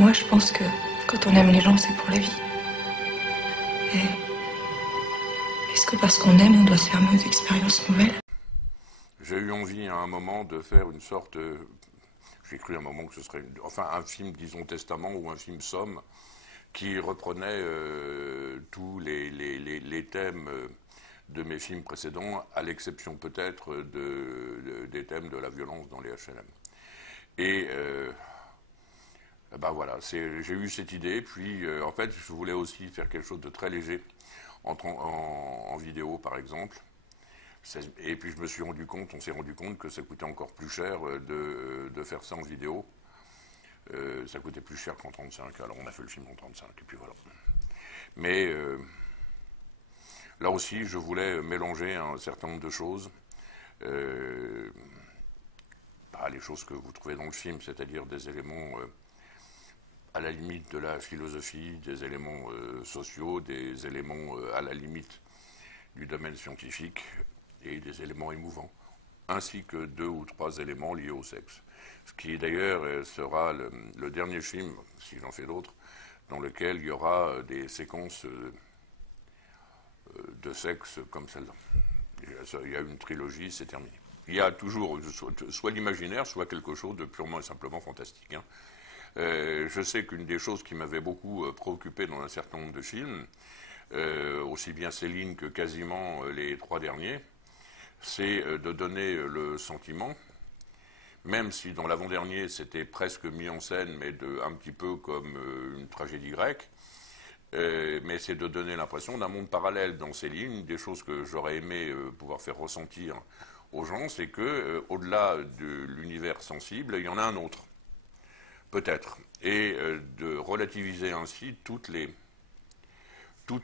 Moi, je pense que quand on aime les gens, c'est pour la vie. Et est-ce que parce qu'on aime, on doit se fermer aux expériences nouvelles? J'ai eu envie à un moment de faire une sorte... j'ai cru à un moment que ce serait un film, disons, testament ou un film somme qui reprenait tous les thèmes de mes films précédents, à l'exception peut-être des thèmes de la violence dans les HLM. Et ben voilà, j'ai eu cette idée, puis en fait je voulais aussi faire quelque chose de très léger en vidéo par exemple. Et puis on s'est rendu compte que ça coûtait encore plus cher de faire ça en vidéo. Ça coûtait plus cher qu'en 35, alors on a fait le film en 35, et puis voilà. Mais là aussi, je voulais mélanger un certain nombre de choses. Les choses que vous trouvez dans le film, c'est-à-dire des éléments à la limite de la philosophie, des éléments sociaux, des éléments à la limite du domaine scientifique et des éléments émouvants, ainsi que 2 ou 3 éléments liés au sexe. Ce qui d'ailleurs sera le dernier film, si j'en fais d'autres, dans lequel il y aura des séquences de sexe comme celle-là. Il y a une trilogie, c'est terminé. Il y a toujours soit l'imaginaire, soit quelque chose de purement et simplement fantastique. Je sais qu'une des choses qui m'avait beaucoup préoccupé dans un certain nombre de films, aussi bien Céline que quasiment les 3 derniers, c'est de donner le sentiment, même si dans l'avant-dernier c'était presque mis en scène, mais un petit peu comme une tragédie grecque, mais c'est de donner l'impression d'un monde parallèle dans Céline. Une des choses que j'aurais aimé pouvoir faire ressentir aux gens, c'est que au-delà de l'univers sensible, il y en a un autre, peut-être, et de relativiser ainsi toutes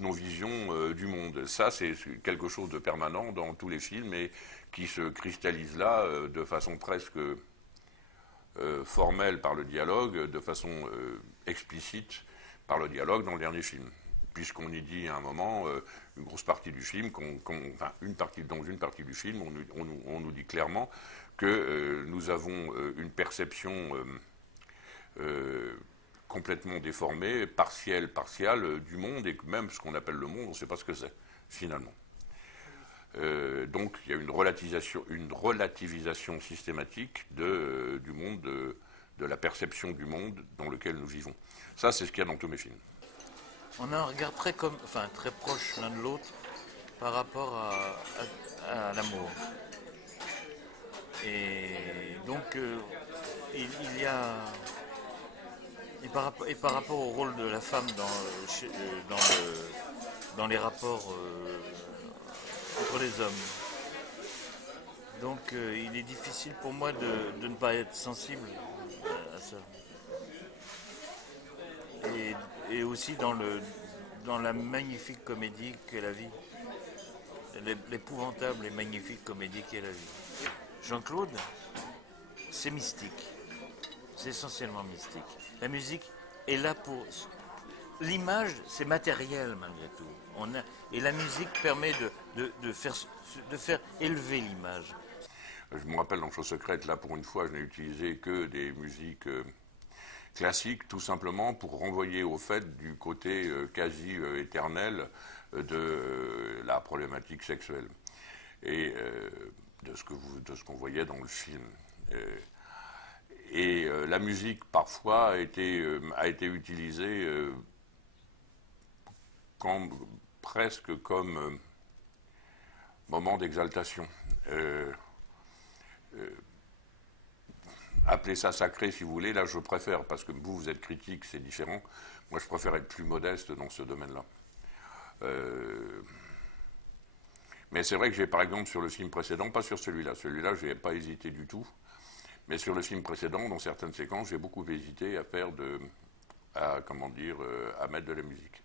nos visions du monde. Ça, c'est quelque chose de permanent dans tous les films et qui se cristallise là de façon presque formelle par le dialogue, de façon explicite par le dialogue dans le dernier film. Puisqu'on y dit à un moment, une grosse partie du film, dans une partie du film, on nous dit clairement que nous avons une perception complètement déformée, partielle du monde, et que même ce qu'on appelle le monde, on ne sait pas ce que c'est, finalement. Donc il y a une relativisation systématique du monde, de la perception du monde dans lequel nous vivons. Ça, c'est ce qu'il y a dans tous mes films. On a un regard très proche l'un de l'autre par rapport à l'amour. Et donc, il y a... Et par rapport au rôle de la femme dans les rapports entre les hommes. Donc il est difficile pour moi de ne pas être sensible à ça. Et aussi dans la magnifique comédie qu'est la vie. L'épouvantable et magnifique comédie qu'est la vie. Jean-Claude, c'est mystique. C'est essentiellement mystique. La musique est là pour... L'image, c'est matériel malgré tout. Et la musique permet de faire élever l'image. Je me rappelle dans Chose secrète, là pour une fois, je n'ai utilisé que des musiques classiques, tout simplement pour renvoyer au fait du côté quasi éternel de la problématique sexuelle et de ce qu'on voyait dans le film. Et la musique, parfois, a été utilisée presque comme moment d'exaltation. Appelez ça sacré si vous voulez, là je préfère, parce que vous êtes critique, c'est différent. Moi je préfère être plus modeste dans ce domaine-là. Mais c'est vrai que j'ai par exemple sur le film précédent, pas sur celui-là je n'ai pas hésité du tout, mais sur le film précédent, dans certaines séquences, j'ai beaucoup hésité à mettre de la musique.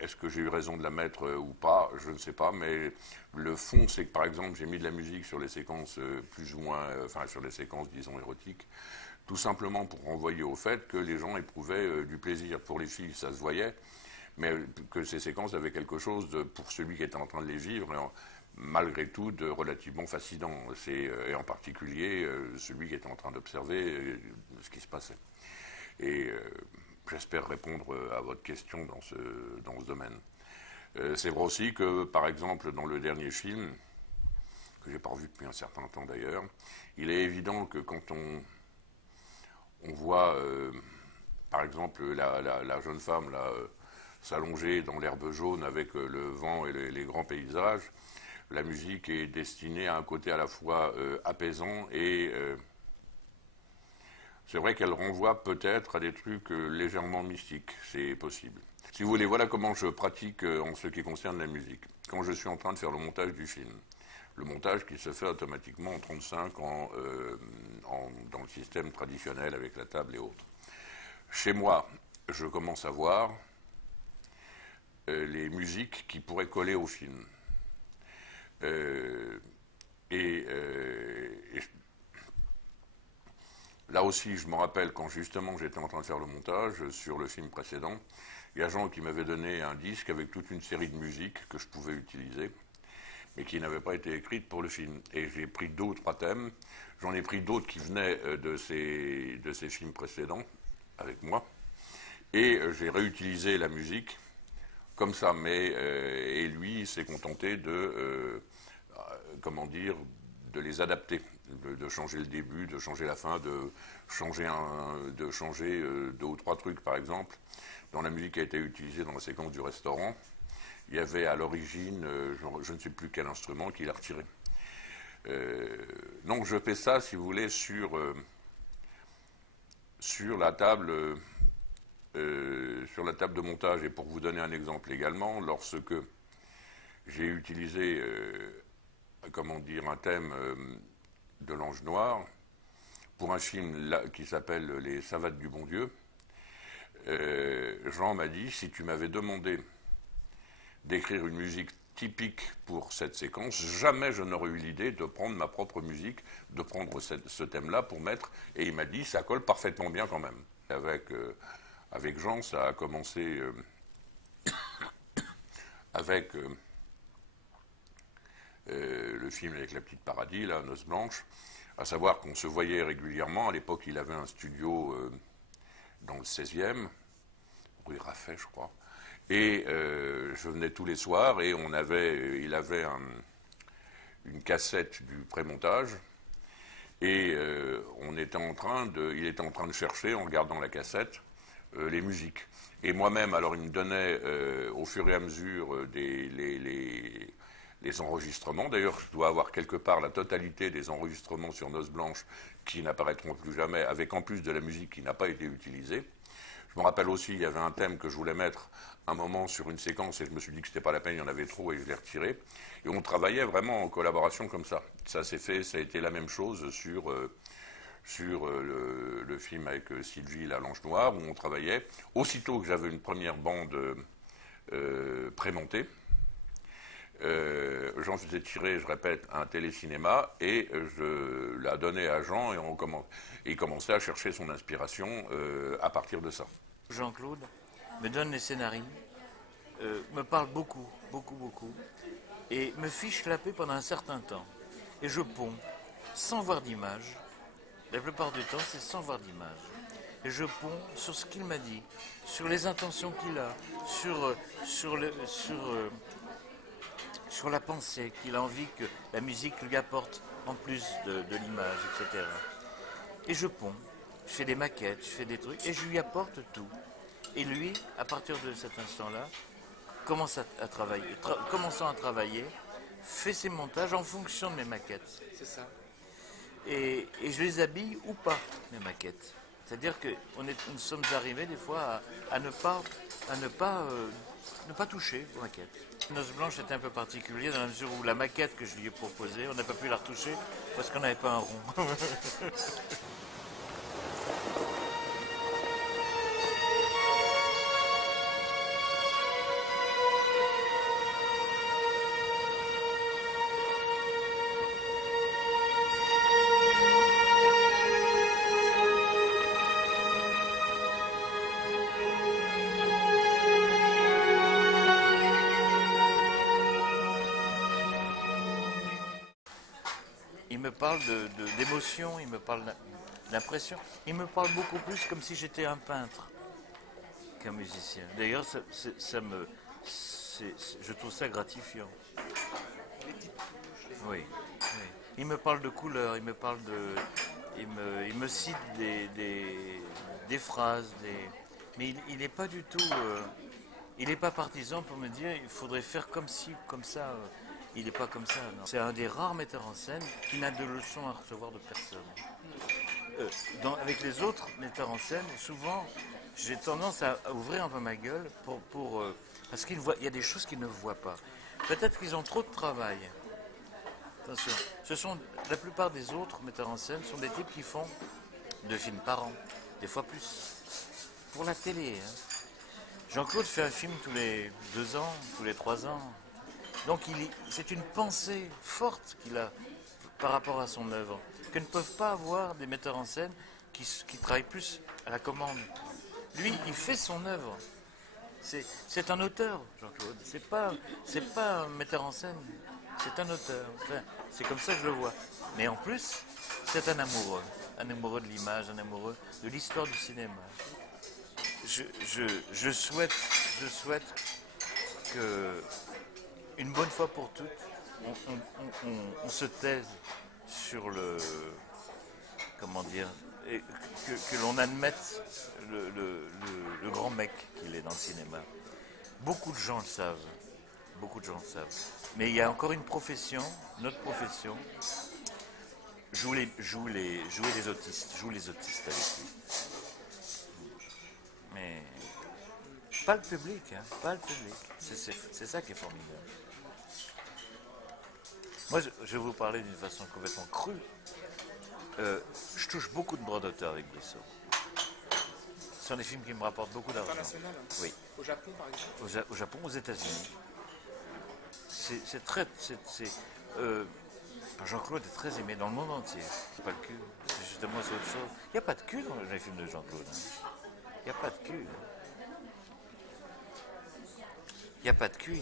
Est-ce que j'ai eu raison de la mettre ou pas? Je ne sais pas, mais le fond, c'est que par exemple, j'ai mis de la musique sur les séquences plus ou moins, sur les séquences, disons, érotiques, tout simplement pour renvoyer au fait que les gens éprouvaient du plaisir. Pour les filles, ça se voyait, mais que ces séquences avaient quelque chose pour celui qui était en train de les vivre, malgré tout, de relativement fascinant. Et en particulier, celui qui était en train d'observer ce qui se passait. Et j'espère répondre à votre question dans ce domaine. C'est vrai aussi que, par exemple, dans le dernier film, que j'ai pas revu depuis un certain temps d'ailleurs, il est évident que quand on voit, par exemple, la jeune femme là, s'allonger dans l'herbe jaune avec le vent et les grands paysages, la musique est destinée à un côté à la fois apaisant et c'est vrai qu'elle renvoie peut-être à des trucs légèrement mystiques, c'est possible. Si vous voulez, voilà comment je pratique en ce qui concerne la musique. Quand je suis en train de faire le montage du film, le montage qui se fait automatiquement en 35 dans le système traditionnel avec la table et autres. Chez moi, je commence à voir les musiques qui pourraient coller au film. Là aussi, je me rappelle quand justement j'étais en train de faire le montage sur le film précédent, il y a Jean qui m'avait donné un disque avec toute une série de musiques que je pouvais utiliser, mais qui n'avaient pas été écrites pour le film. Et j'ai pris 2 ou 3 thèmes, j'en ai pris d'autres qui venaient de ces films précédents avec moi, et j'ai réutilisé la musique comme ça, et lui s'est contenté de, de les adapter, de changer le début, de changer la fin, de changer 2 ou 3 trucs par exemple. Dans la musique qui a été utilisée dans la séquence du restaurant, il y avait à l'origine, je ne sais plus quel instrument qui l'a retiré. Donc je fais ça, si vous voulez, sur la table de montage. Et pour vous donner un exemple également, lorsque j'ai utilisé un thème de l'Ange Noir pour un film qui s'appelle Les Savates du Bon Dieu, Jean m'a dit, si tu m'avais demandé d'écrire une musique typique pour cette séquence, jamais je n'aurais eu l'idée de prendre ma propre musique, de prendre ce thème-là pour mettre, et il m'a dit, ça colle parfaitement bien quand même. Avec Jean, ça a commencé avec le film avec la petite Paradis, la Noce Blanche, à savoir qu'on se voyait régulièrement. À l'époque, il avait un studio dans le 16e, rue Raffet, je crois. Et je venais tous les soirs et il avait une cassette du pré-montage. Et il était en train de chercher, en regardant la cassette, les musiques. Et moi-même, alors il me donnait au fur et à mesure les enregistrements. D'ailleurs, je dois avoir quelque part la totalité des enregistrements sur Noce Blanche qui n'apparaîtront plus jamais, avec en plus de la musique qui n'a pas été utilisée. Je me rappelle aussi, il y avait un thème que je voulais mettre un moment sur une séquence et je me suis dit que c'était pas la peine, il y en avait trop et je l'ai retiré. Et on travaillait vraiment en collaboration comme ça. Ça s'est fait, ça a été la même chose sur le film avec Sylvie, La L'Ange Noir, où on travaillait. Aussitôt que j'avais une première bande prémontée, j'en faisais tirer, je répète, un télécinéma et je la donnais à Jean et il commençait à chercher son inspiration à partir de ça. Jean-Claude me donne les scénarios, me parle beaucoup, et me fiche la paix pendant un certain temps. Et je ponds, sans voir d'image. La plupart du temps, c'est sans voir d'image. Et je ponds sur ce qu'il m'a dit, sur les intentions qu'il a, sur la pensée qu'il a envie que la musique lui apporte en plus de l'image, etc. Et je ponds, je fais des maquettes, je fais des trucs, et je lui apporte tout. Et lui, à partir de cet instant-là, commençant à travailler, fait ses montages en fonction de mes maquettes. C'est ça. Et je les habille ou pas, mes maquettes. C'est-à-dire que nous sommes arrivés des fois à ne pas toucher aux maquettes. Noce Blanche était un peu particulier dans la mesure où la maquette que je lui ai proposée, on n'a pas pu la retoucher parce qu'on n'avait pas un rond. Il me parle d'émotion, il me parle l'impression. Il me parle beaucoup plus comme si j'étais un peintre qu'un musicien. D'ailleurs, je trouve ça gratifiant. Oui, oui. Il me parle de couleurs, il me parle de... Il me cite des phrases, mais il n'est pas du tout... il n'est pas partisan pour me dire il faudrait faire comme ci, comme ça. Il n'est pas comme ça, non. C'est un des rares metteurs en scène qui n'a de leçons à recevoir de personne. Avec les autres metteurs en scène, souvent, j'ai tendance à ouvrir un peu ma gueule parce qu'il y a des choses qu'ils ne voient pas. Peut-être qu'ils ont trop de travail. Attention, la plupart des autres metteurs en scène sont des types qui font 2 films par an, des fois plus, pour la télé. Hein. Jean-Claude fait un film tous les 2 ans, tous les 3 ans. Donc c'est une pensée forte qu'il a par rapport à son œuvre, que ne peuvent pas avoir des metteurs en scène qui travaillent plus à la commande. Lui, il fait son œuvre. C'est un auteur, Jean-Claude. C'est pas un metteur en scène. C'est un auteur. Enfin, c'est comme ça que je le vois. Mais en plus, c'est un amoureux de l'image, un amoureux de l'histoire du cinéma. Je souhaite que, une bonne fois pour toutes, on se taise sur comment dire, et que l'on admette le grand mec qu'il est dans le cinéma. Beaucoup de gens le savent. Mais il y a encore une profession, notre profession, joue les autistes avec lui. Mais pas le public, hein, pas le public. C'est ça qui est formidable. Moi, je vais vous parler d'une façon complètement crue. Je touche beaucoup de droits d'auteur avec Brissot. Ce sont des films qui me rapportent beaucoup d'argent. International? Oui. Au Japon, par exemple? Au Japon, aux États-Unis. Jean-Claude est très aimé dans le monde entier. Pas le cul. Justement, c'est autre chose. Il n'y a pas de cul dans les films de Jean-Claude. Il n'y a pas de cul. Il n'y a pas de cul.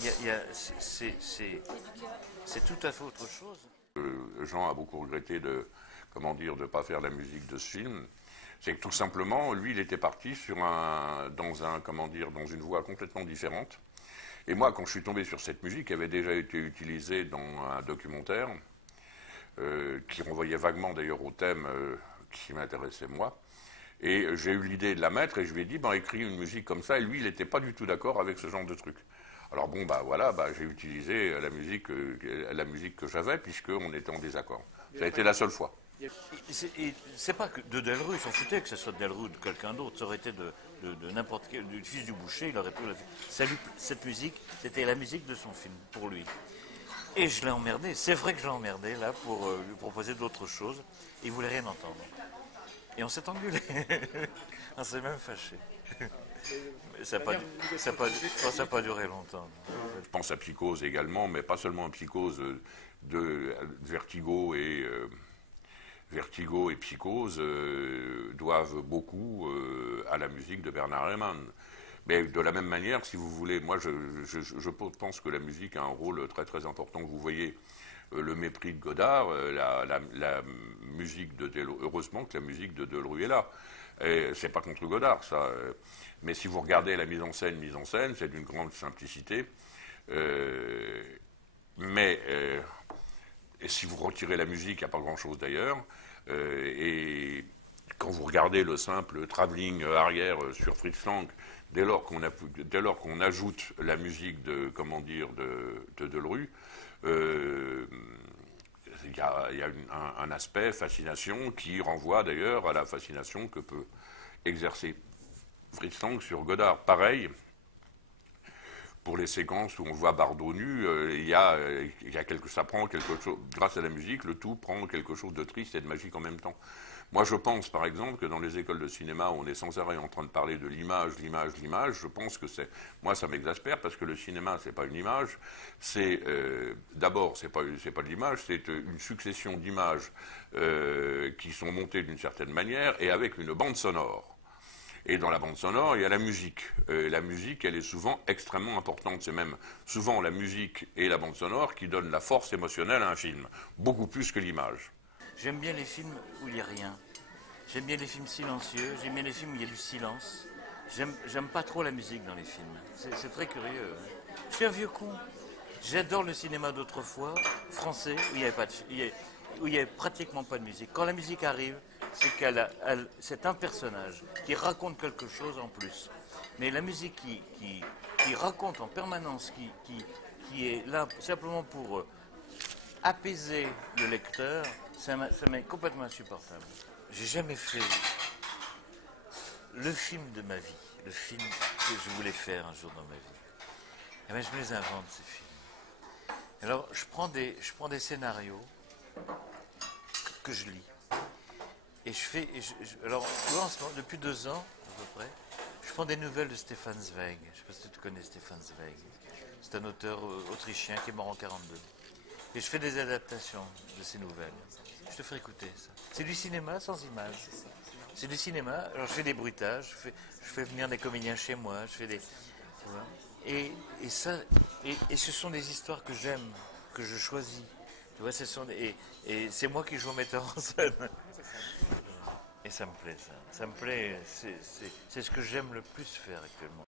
C'est tout à fait autre chose. Jean a beaucoup regretté de ne pas faire la musique de ce film. C'est que tout simplement, lui, il était parti dans une voie complètement différente. Et moi, quand je suis tombé sur cette musique, qui avait déjà été utilisée dans un documentaire, qui renvoyait vaguement d'ailleurs au thème qui m'intéressait moi, et j'ai eu l'idée de la mettre, et je lui ai dit, écris une musique comme ça, et lui, il n'était pas du tout d'accord avec ce genre de truc. Alors bon, j'ai utilisé la musique que j'avais, puisqu'on était en désaccord. Ça a été la seule fois. C'est pas que de Delrue, ils s'en foutaient que ce soit de Delrue ou de quelqu'un d'autre. Ça aurait été de n'importe quel, du fils du boucher, il aurait pu cette musique, c'était la musique de son film, pour lui. Et je l'ai emmerdé, c'est vrai que je l'ai emmerdé, là, pour lui proposer d'autres choses. Il voulait rien entendre. Et on s'est engueulé. On s'est même fâché. Ça n'a pas duré longtemps. Je pense à Psychose également, mais pas seulement à Psychose, de Vertigo et Psychose doivent beaucoup à la musique de Bernard Herrmann. Mais de la même manière, si vous voulez, moi je pense que la musique a un rôle très très important. Vous voyez le mépris de Godard, la musique de Delrue, heureusement que la musique de Delrue est là. C'est pas contre Godard, ça. Mais si vous regardez la mise en scène, c'est d'une grande simplicité. Et si vous retirez la musique, il n'y a pas grand-chose d'ailleurs. Et quand vous regardez le simple travelling arrière sur Fritz Lang, dès lors qu'on ajoute la musique de Delrue, il y a un aspect fascination qui renvoie d'ailleurs à la fascination que peut exercer Fritz Lang sur Godard. Pareil, pour les séquences où on voit Bardot nu, ça prend quelque chose, grâce à la musique, le tout prend quelque chose de triste et de magique en même temps. Moi, je pense, par exemple, que dans les écoles de cinéma, où on est sans arrêt en train de parler de l'image, je pense que moi, ça m'exaspère, parce que le cinéma, c'est pas une image, d'abord, c'est pas de l'image, c'est une succession d'images qui sont montées d'une certaine manière, et avec une bande sonore. Et dans la bande sonore, il y a la musique. La musique, elle est souvent extrêmement importante. C'est même souvent la musique et la bande sonore qui donnent la force émotionnelle à un film, beaucoup plus que l'image. J'aime bien les films où il n'y a rien. J'aime bien les films silencieux, j'aime bien les films où il y a du silence. J'aime pas trop la musique dans les films. C'est très curieux. Je suis un vieux con. J'adore le cinéma d'autrefois, français, où il y avait pratiquement pas de musique. Quand la musique arrive, c'est un personnage qui raconte quelque chose en plus. Mais la musique qui raconte en permanence, qui est là simplement pour apaiser le lecteur, ça m'est complètement insupportable. J'ai jamais fait le film de ma vie, le film que je voulais faire un jour dans ma vie. Et bien, je me les invente, ces films. Alors, je prends des scénarios que je lis. Et je fais. Alors, depuis 2 ans, à peu près, je prends des nouvelles de Stefan Zweig. Je ne sais pas si tu connais Stefan Zweig. C'est un auteur autrichien qui est mort en 1942. Et je fais des adaptations de ces nouvelles. Je te ferai écouter ça. C'est du cinéma sans images. C'est du cinéma. Alors, je fais des bruitages, je fais venir des comédiens chez moi, je fais des. Tu vois. Et ce sont des histoires que j'aime, que je choisis. Tu vois, et c'est moi qui joue metteur en scène. Et ça me plaît, ça. Ça me plaît, c'est ce que j'aime le plus faire actuellement.